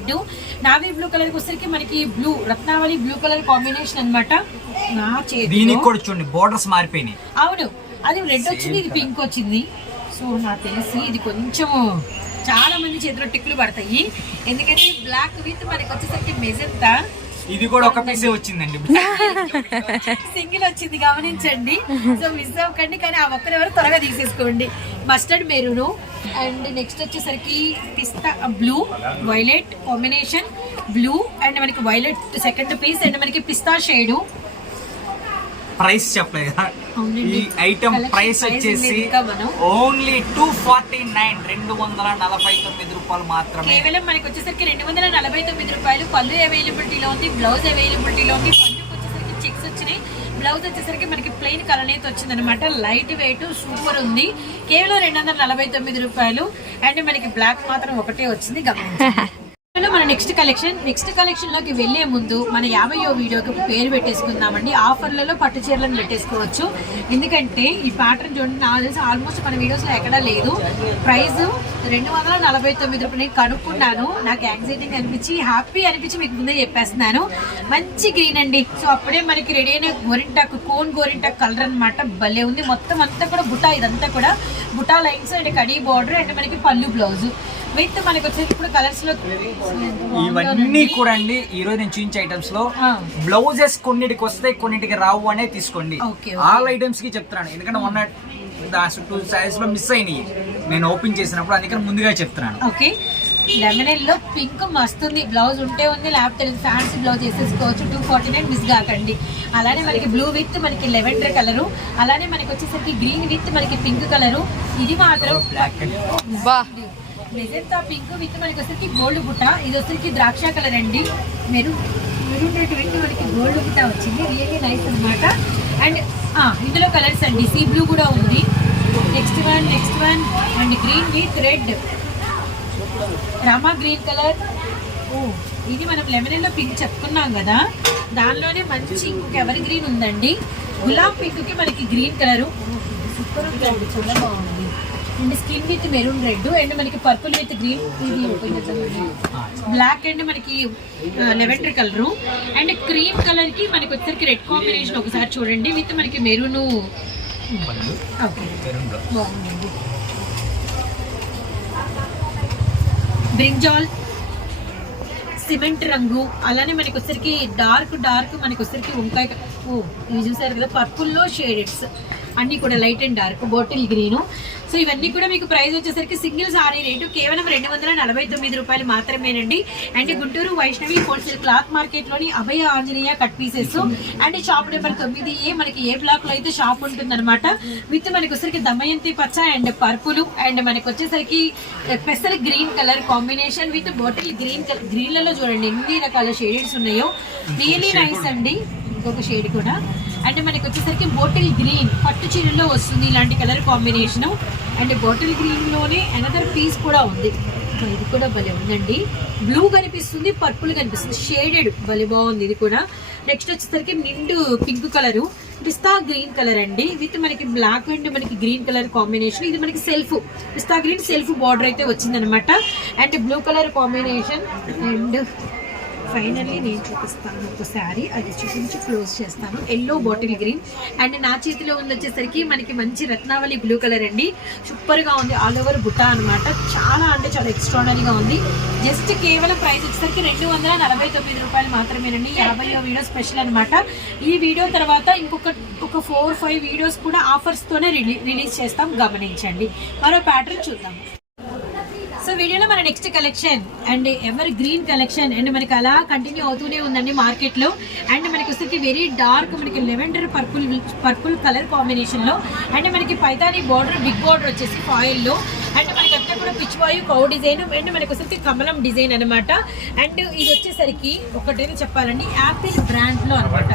నావీ బ్లూ కలర్ కి వచ్చేసరికి మనకి బ్లూ రత్నావళి బ్లూ కలర్ కాంబినేషన్ అనమాట. నా చేతిలో కూడా చూడండి బోర్డర్స్ మారిపోయినాయి. అవును, అది రెడ్ వచ్చింది, ఇది పింక్ వచ్చింది. సో నాకు తెలిసి ఇది కొంచెం చాలా మంది చేతిలో టిక్కులు పడతాయి, ఎందుకంటే బ్లాక్ విత్ మనకి వచ్చేసరికి మెజంతా. ఇది కూడా ఒక పీసే వచ్చిందండి, సింగిల్ వచ్చింది, గమనించండి. సో మిస్ అవ్వకండి, కానీ ఆ ఒక్కరు ఎవరు త్వరగా తీసేసుకోండి. మస్టర్డ్ మెరూను అండ్ నెక్స్ట్ వచ్చేసరికి పిస్తా blue violet combination, blue and మనకి వైలెట్ సెకండ్ పీస్ అండ్ మనకి పిస్తా షేడు. ప్రైస్ చెప్పలేదు, ఈ ఐటమ్ ప్రైస్ వచ్చేసి ఓన్లీ 249 249 రూపాయలు మాత్రమే. కేవలం మనకి వచ్చేసరికి 249 రూపాయలు. పళ్ళు అవైలబిలిటీలో ఉంది, బ్లౌజ్ అవైలబిలిటీలో ఉంది. పళ్ళుకి వచ్చేసరికి చెక్స్ వచ్చినాయి, బ్లౌజ్ వచ్చేసరికి మనకి ప్లెయిన్ కలర్ అయితే వచ్చింది అనమాట. లైట్ వెయిట్ సూపర్ ఉంది, కేవలం 249 రూపాయలు. అండ్ మనకి బ్లాక్ మాత్రం ఒకటే వచ్చింది, గమనించండి. మన నెక్స్ట్ కలెక్షన్ లోకి వెళ్లే ముందు మన 50వ వీడియోకి పేరు పెట్టేసుకుందామండి. ఆఫర్లలో పట్టు చీరలను పెట్టేసుకోవచ్చు, ఎందుకంటే ఈ ప్యాటర్న్ చూడండి, నాకు తెలిసి ఆల్మోస్ట్ మన వీడియోస్ లో ఎక్కడా లేదు. ప్రైస్ 249 రూపాయలు. నేను కనుక్కున్నాను, నాకు యాంగ్జైటింగ్ అనిపించి హ్యాపీ అనిపించి మీకు ముందే చెప్పేస్తున్నాను. మంచి గ్రీన్ అండి. సో అప్పుడే మనకి రెడీ అయిన గోరింటాకు కోన్ గోరింటాకు కలర్ అనమాట, భలే ఉంది. మొత్తం అంతా కూడా బుటా, ఇదంతా కూడా బుటా లైన్స్ అండ్ కడీ బార్డర్ అండ్ మనకి పళ్ళు బ్లౌజ్ విత్ మనకి వచ్చేసి ఇప్పుడు కలర్స్ లో ఇవన్నీ కూడా అండి. ఈ రోజు నేను చూపించే ఐటమ్స్ లో బ్లౌజెస్ కొన్నిటికి వస్తాయి, కొన్నిటికి రావు అనే తీసుకోండి. ఆల్ ఐటమ్స్ కి చెప్తున్నాను, ఎందుకంటే మొన్న 2 సైజ్ లో మిస్ అయినాయి నేను ఓపెన్ చేసినప్పుడు, అందుకని ముందుగా చెప్తున్నాను. ఓకే, లెమన్ లో పింక్ మస్తుంది, బ్లౌజ్ ఉంటే ఉంది, లేకపోతే ఫ్యాన్సీ బ్లౌజ్ వేసేసుకోవచ్చు. 249 మిస్ కాకండి. అలానే మనకి బ్లూ విత్ మనకి లెవెండర్ కలరు, అలానే మనకి వచ్చేసరికి గ్రీన్ విత్ మనకి పింక్ కలరు. ఇది మాత్రం బ్లాక్ మెజంతా పింక్ విత్ మనకి వచ్చేసరికి గోల్డ్ బుట్ట, ఇది వచ్చేసరికి ద్రాక్ష కలర్ అండి. మెరూన్ విత్ మనకి గోల్డ్ బుట్ట వచ్చింది, రియల్లీ నైస్ అనమాట. అండ్ ఇందులో కలర్స్ అండి, సీ బ్లూ కూడా ఉంది. Next one and green with red, Rama green colour. ఇది మనం లెమన్ లో పింక్ చెప్పుకున్నాం కదా, దానిలోనే మంచి ఇంకొక ఎవర్ గ్రీన్ ఉందండి. గులాబ్ పింక్ కి మనకి గ్రీన్ కలరు, సూపర్ ఉందండి, చాలా బాగుంది. And skin with maroon red and మనకి పర్పుల్ విత్ గ్రీన్, ఇది బ్లాక్ అండ్ మనకి lavender colour and cream colour కి మనకి వచ్చేసరికి రెడ్ కాంబినేషన్ ఒకసారి చూడండి విత్ మనకి మెరూన్. ఓకే బాగుందండి. బ్రింజాల్ సిమెంట్ రంగు, అలానే మనకి వచ్చరికి డార్క్ మనకి వచ్చరికి వంకాయ, ఇవి చూసారు కదా పర్పుల్లో షేడెడ్స్ అన్ని కూడా light and dark bottle green. So ఇవన్నీ కూడా మీకు ప్రైస్ వచ్చేసరికి సింగిల్ సారీ రేటు కేవలం 249 రూపాయలు మాత్రమేనండి. And Guntur Vaishnavi wholesale cloth market లోని Abhaya Anjaneya cut pieces and shop number 9A మనకి ఏ బ్లాక్ లో అయితే షాప్ ఉంటుంది అనమాట. విత్ మనకి వచ్చరికి దమయంతి పచ్చ అండ్ పర్పుల్ అండ్ మనకి వచ్చేసరికి పెసల్ green colour combination with bottle గ్రీన్లలో చూడండి ఎన్ని రకాల షేడ్స్ ఉన్నాయో, రియలీ నైస్ అండి. ఇంకొక షేడ్ కూడా అంటే మనకి వచ్చేసరికి బాటిల్ గ్రీన్ పట్టు చీరలో వస్తుంది ఇలాంటి colour combination. And bottle green లోనే అనదర్ పీస్ కూడా ఉంది, ఇది కూడా భలే ఉందండి. బ్లూ కనిపిస్తుంది, పర్పుల్ కనిపిస్తుంది, షేడెడ్ భలే బాగుంది ఇది కూడా. నెక్స్ట్ వచ్చేసరికి నిండు పింక్ కలరు, పిస్తా గ్రీన్ కలర్ అండి విత్ మనకి బ్లాక్ అండ్ మనకి గ్రీన్ కలర్ కాంబినేషన్. ఇది మనకి సెల్ఫ్ పిస్తా గ్రీన్ సెల్ఫ్ బార్డర్ అయితే వచ్చిందనమాట. And blue colour combination. And finally నేను చూపిస్తాను ఒక శారీ, అది చూపించి క్లోజ్ చేస్తాను. ఎల్లో బాటిల్ గ్రీన్ అండ్ నా చేతిలో ఉంది వచ్చేసరికి మనకి మంచి రత్నావళి బ్లూ కలర్ అండి. సూపర్గా ఉంది, ఆల్ ఓవర్ బుట్ట అనమాట. చాలా అంటే చాలా ఎక్స్ట్రాడనరీగా ఉంది. జస్ట్ కేవలం ప్రైస్ వచ్చేసరికి 249 రూపాయలు మాత్రమేనండి. 50వ వీడియో స్పెషల్ అనమాట. ఈ వీడియో తర్వాత ఒక 4-5 వీడియోస్ కూడా ఆఫర్స్తోనే రిలీజ్ చేస్తాం, గమనించండి. మరో ప్యాటర్న్ చూద్దాం. సో వీడియోలో మన next collection and ever green collection and మనకి అలా కంటిన్యూ అవుతూనే ఉందండి మార్కెట్ లో. అండ్ మనకి వచ్చేసరికి వెరీ డార్క్ మనకి లెవెండర్ పర్పుల్ కలర్ కాంబినేషన్ లో అండ్ మనకి పైతాని బార్డర్ బిగ్ బార్డర్ వచ్చేసి ఫాయిల్ లో అండ్ మనకి అక్కడ కూడా పిచ్వాయు కౌ డిజైన్ అండ్ మనకి వచ్చేసరికి కమలం డిజైన్ అనమాట. అండ్ ఇది వచ్చేసరికి ఒకటైతే చెప్పాలండి యాపిల్ బ్రాండ్ లో అనమాట.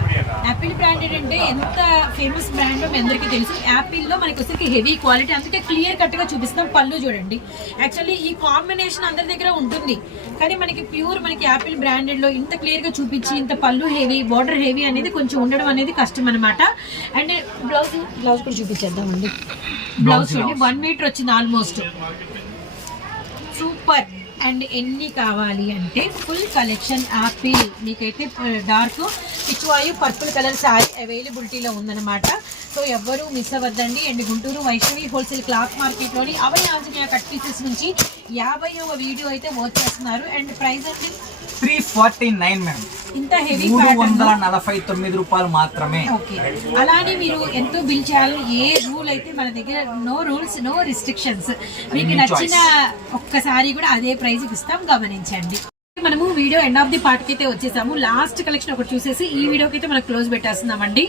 యాపిల్ బ్రాండెడ్ అంటే ఎంత ఫేమస్ బ్రాండ్ మీ అందరికీ తెలుసు. యాపిల్ లో మనకి వచ్చేసరికి హెవీ క్వాలిటీ, అందుకే క్లియర్ కట్ గా చూపిస్తాం. పళ్ళు చూడండి, యాక్చువల్లీ ఈ కాంబినేషన్ అందరి దగ్గర ఉంటుంది కానీ మనకి ప్యూర్ మనకి యాపిల్ బ్రాండెడ్ లో ఇంత క్లియర్ గా చూపించి ఇంత పళ్ళు హెవీ బార్డర్ హెవీ అనేది కొంచెం ఉండడం అనేది కష్టం అనమాట. అండ్ బ్లౌజ్ కూడా చూపించేద్దామండి. బ్లౌజ్ చూడండి 1 మీటర్ వచ్చింది ఆల్మోస్ట్, సూపర్. అండ్ ఎన్ని కావాలి అంటే ఫుల్ కలెక్షన్ యాపిల్ మీకైతే డార్క్ పిచ్వాయు పర్పుల్ కలర్ శారీ అవైలబిలిటీలో ఉందన్నమాట. సో ఎవ్వరూ మిస్ అవ్వద్దండి. And Guntur Vaishnavi wholesale cloth మార్కెట్లోని అభయ ఆంజనేయ కట్ పీసెస్ నుంచి 50వ వీడియో అయితే వాచ్ చేస్తున్నారు. అండ్ ప్రైస్ అంటే 349 మేడం. ఇంత హెవీ 349 రూపాయలు మాత్రమే. ఓకే, అలానే మీరు ఎంతో బిల్ చేయాలి. ఏ రూల్ అయితే మన దగ్గర నో రూల్స్ నో రిస్ట్రిక్షన్స్. మీకు నచ్చిన ఒక్కసారి కూడా అదే ప్రైస్ ఇస్తాం, గమనించండి. మనము video end of the part కి అయితే వచ్చేసాము. లాస్ట్ కలెక్షన్ ఒకటి చూసేసి ఈ వీడియోకి అయితే మనం క్లోజ్ పెట్టేస్తున్నామండి.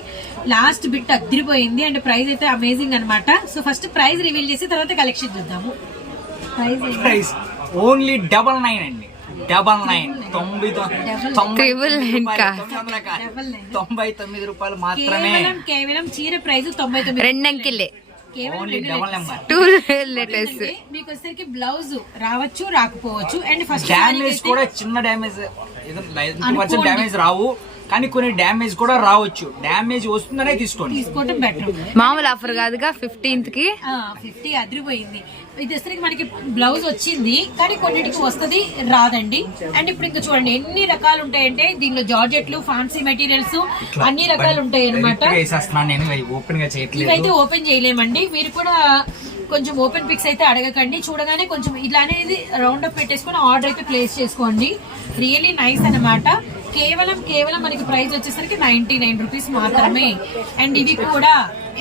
లాస్ట్ బిట్ అదిరిపోయింది అండ్ ప్రైస్ అయితే అమేజింగ్ అనమాట. సో ఫస్ట్ ప్రైస్ రివీల్ చేసి తర్వాత కలెక్షన్ చూద్దాము. ప్రైస్ ఓన్లీ 99 అండి. 99 రూపాయలు మాత్రమే. కేవలం చీర ప్రైస్ 99. 2 అంకెలే. మీకు వచ్చేసరికి బ్లౌజ్ రావచ్చు రాకపోవచ్చు. అండ్ ఫస్ట్ డ్యామేజ్ కూడా చిన్న డ్యామేజ్ డ్యామేజ్ రావు కానీ కొన్ని డ్యామేజ్ కూడా రావచ్చు. డ్యామేజ్ వస్తుందనే తీసుకోవడం బెటర్. మామూలు ఆఫర్ కాదుగా 15th కి 50 అదిరిపోయింది. ఇది వచ్చేసరికి మనకి బ్లౌజ్ వచ్చింది కానీ కొన్నిటికి వస్తుంది రాదండి. అండ్ ఇప్పుడు ఇంకా చూడండి ఎన్ని రకాలు ఉంటాయంటే దీనిలో జార్జెట్లు ఫ్యాన్సీ మెటీరియల్స్ అన్ని రకాలు ఉంటాయి అనమాట. ఇవైతే ఓపెన్ చేయలేమండి. మీరు కూడా కొంచెం ఓపెన్ పిక్స్ అయితే అడగకండి, చూడగానే కొంచెం ఇలా అనేది రౌండ్ అప్ పెట్టేసుకొని ఆర్డర్ అయితే ప్లేస్ చేసుకోండి. రియలీ నైస్ అనమాట. కేవలం మనకి ప్రైస్ వచ్చేసరికి 99 రూపీస్ మాత్రమే. అండ్ ఇవి కూడా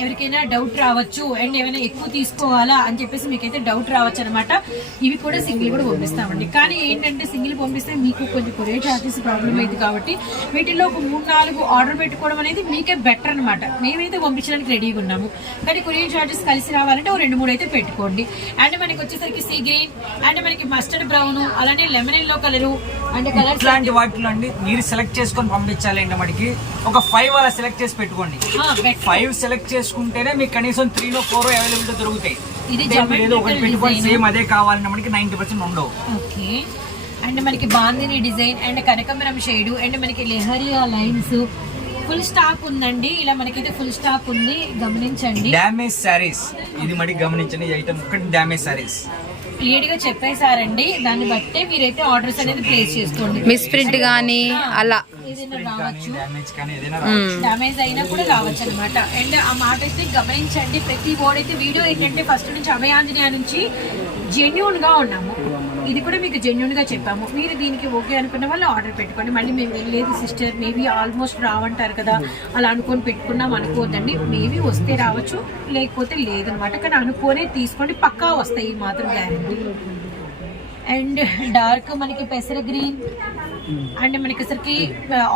ఎవరికైనా డౌట్ రావచ్చు అండ్ ఏమైనా ఎక్కువ తీసుకోవాలా అని చెప్పేసి మీకైతే డౌట్ రావచ్చు అనమాట. ఇవి కూడా సింగిల్ కూడా పంపిస్తామండి. కానీ ఏంటంటే సింగిల్ పంపిస్తే మీకు కొంచెం కొరియర్ చార్జెస్ ప్రాబ్లం అయింది కాబట్టి వీటిలో ఒక 3-4 ఆర్డర్ పెట్టుకోవడం అనేది మీకే బెటర్ అనమాట. మేమైతే పంపించడానికి రెడీగా ఉన్నాము కానీ కొరియర్ చార్జెస్ కలిసి రావాలంటే ఒక 2-3 అయితే పెట్టుకోండి. అండ్ మనకి వచ్చేసరికి సీ గ్రీన్ అండ్ మనకి మస్టర్డ్ బ్రౌన్ అలానే lemon yellow colour and colours ఇలాంటి వాటిలో అండి మీరు సెలెక్ట్ చేసుకొని పంపించాలి అంటే మనకి ఒక 5 అలా సెలెక్ట్ చేసి పెట్టుకోండి. 5 సెలెక్ట్ చేసుకుంటేనే మీకు కనీసం 3-4 అవైలబిలిటీ దొరుకుతాయి. ఒకటి పెట్టుకోండి సేమ్ అదే కావాలంటే మనకి 90% ఉండవు. ఓకే, అండ్ మనకి బాందిని డిజైన్ అండ్ కనకమరం షేడ్ అండ్ మనకి లెహరియా లైన్స్ ఫుల్ స్టాక్ ఉందండి. ఇలా మనకైతే ఫుల్ స్టాక్ ఉంది, గమనించండి. డ్యామేజ్ సారీస్ ఇది మరి గమనించండి. ఈ ఐటమ్ ఒకటి డ్యామేజ్ సారీస్ క్లియర్ గా చెప్పేశారండి. దాన్ని బట్టే మీరైతే ఆర్డర్స్ అనేది ప్లేస్ చేసుకోండి. మిస్ ప్రింట్ గానీ అలా ఏదైనా రావచ్చు, డ్యామేజ్ కానీ ఏదైనా డామేజ్ అయినా కూడా రావచ్చు అనమాట. అండ్ ఆ మాట అయితే గమనించండి. ప్రతి బోర్డ్ అయితే వీడియో ఏంటంటే ఫస్ట్ నుంచి అభయాంజనేయ నుంచి జెన్యూన్ గా ఉన్నాము. ఇది కూడా మీకు జెన్యూన్ గా చెప్పాము. మీరు దీనికి ఓకే అనుకున్న వాళ్ళు ఆర్డర్ పెట్టుకోండి. మళ్ళీ మేము వెళ్ళలేదు సిస్టర్, మేబీ ఆల్మోస్ట్ రావంటారు కదా, అలా అనుకొని పెట్టుకున్నాం అనుకోవద్దండి. మేబీ వస్తే రావచ్చు, లేకపోతే లేదనమాట. కానీ అనుకోనే తీసుకోండి, పక్కా వస్తాయి, మాత్రం గ్యారెంటీ. అండ్ డార్క్ మనకి పెసర గ్రీన్ అండ్ మనకి అసలుకి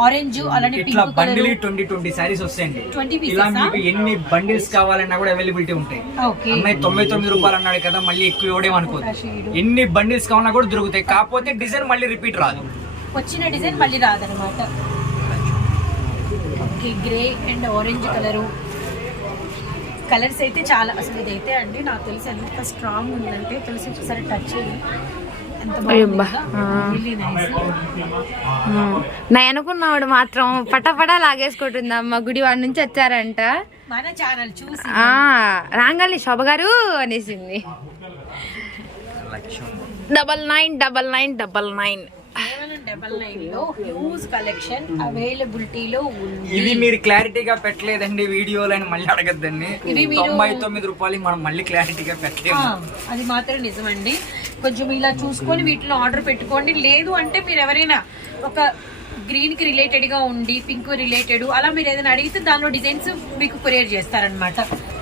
ఆరెంజ్, అలానే ఇట్లా పింక్ బండిల్ కలర్ 20 సారీస్ వస్తాయండి. 20 ఇలా పీసెస్. మీకు ఎన్ని బండిల్స్ కావాలన్నా కూడా అవైలబిలిటీ ఉంటాయి. ఓకే, అమ్మాయి 99 రూపాయలు అన్నాడు కదా, మళ్ళీ ఎక్కువ ఇవ్వడేమనుకోదు. ఎన్ని బండిల్స్ కావాలన్నా కూడా దొరుకుతాయి. కాకపోతే డిజైన్ మళ్ళీ రిపీట్ రాదు. వచ్చిన డిజైన్ మళ్ళీ రాదనమాట. Okay, grey and orange colours అయితే చాలా, అసలు ఇదైతే అండి నాకు తెలిసి ఎంత స్ట్రాంగ్ ఉందంటే తెలిసి ఒకసారి టచ్ చేయండి. ఎంత అయ్యబ్బా. బాగుంది, నేను అనుకున్నవాడు మాత్రం పటపటా లాగేసుకుంటుంది. అమ్మ గుడి వాడి నుంచి వచ్చారంట, మన ఛానల్ చూసి రాంగల్ని శోభ గారు అనేసింది. 999999 99 లో హ్యూజ్ కలెక్షన్ అవైలబిలిటీలో ఉంది. ఇవి మీరు క్లారిటీగా పెట్టలేదండి వీడియోలో అని మళ్ళీ అడగద్దండి. ఇవి మీరు 99 రూపాయలు మనం మళ్ళీ క్లారిటీగా పెట్టలేము. అది మాత్రం నిజమండి. కొంచెం ఇలా చూసుకొని వీటిలో ఆర్డర్ పెట్టుకోండి. లేదు అంటే మీరు ఎవరైనా ఒక గ్రీన్ కి రిలేటెడ్ గా ఉండి పింక్ రిలేటెడ్ అలా మీరు ఏదైనా అడిగితే దానిలో డిజైన్స్ మీకు కొరియర్ చేస్తారనమాట.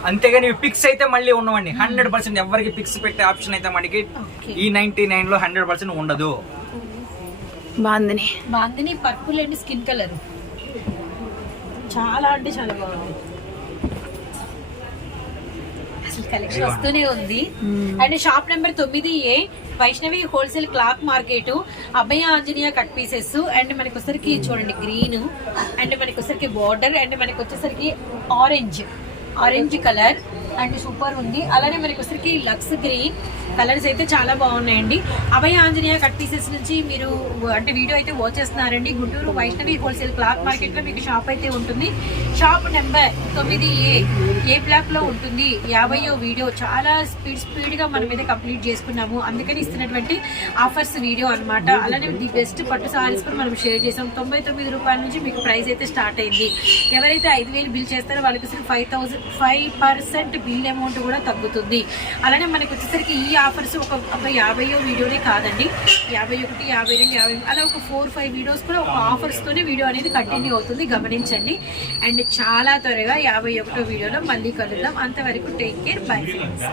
అంతేగాని పిక్స్ అయితే మళ్ళీ ఉండవండి. 100% ఎవరికి పిక్స్ పెట్టే ఆప్షన్ అయితే మనకి ఈ 99 లో 100% ఉండదు. Bandhani purple and skin colour చాలా అంటే చాలా బాగుంది. అసలు కలెక్షన్ వస్తూనే ఉంది. And shop number 9A Vaishnavi wholesale cloth market, Abhaya Anjaneya cut pieces. And మనకి వచ్చేసరికి చూడండి గ్రీన్, అండ్ మనకి వచ్చేసరికి బార్డర్, అండ్ మనకి వచ్చేసరికి ఆరెంజ్ కలర్ అండ్ సూపర్ ఉంది. అలానే మనకి వచ్చేసరికి లక్స్ గ్రీన్ కలర్స్ అయితే చాలా బాగున్నాయండి. అభయ ఆంజనేయ కట్ పీసెస్ నుంచి మీరు అంటే వీడియో అయితే వాచ్ చేస్తున్నారండి. Guntur Vaishnavi wholesale cloth market లో మీకు షాప్ అయితే ఉంటుంది. షాప్ నెంబర్ 9A బ్లాక్ లో ఉంటుంది. 50వ వీడియో చాలా స్పీడ్ గా మనం అయితే కంప్లీట్ చేసుకున్నాము. అందుకని ఇస్తున్నటువంటి ఆఫర్స్ వీడియో అన్నమాట. అలానే ది బెస్ట్ పట్టు సారీస్ కూడా మనం షేర్ చేసాం. 99 రూపాయల నుంచి మీకు ప్రైస్ అయితే స్టార్ట్ అయింది. ఎవరైతే 5,000 బిల్ చేస్తారో వాళ్ళకి 5% బిల్ అమౌంట్ కూడా తగ్గుతుంది. అలానే మనకి వచ్చేసరికి ఈ ఆఫర్స్ ఒక 50వ వీడియోనే కాదండి, 51, 52, 50 అలా ఒక 4-5 వీడియోస్ కూడా ఒక ఆఫర్స్ తోనే వీడియో అనేది కంటిన్యూ అవుతుంది, గమనించండి. అండ్ చాలా త్వరగా 51వ వీడియోలో మళ్ళీ కలుద్దాం. అంతవరకు టేక్ కేర్, బై ఫ్రెండ్స్.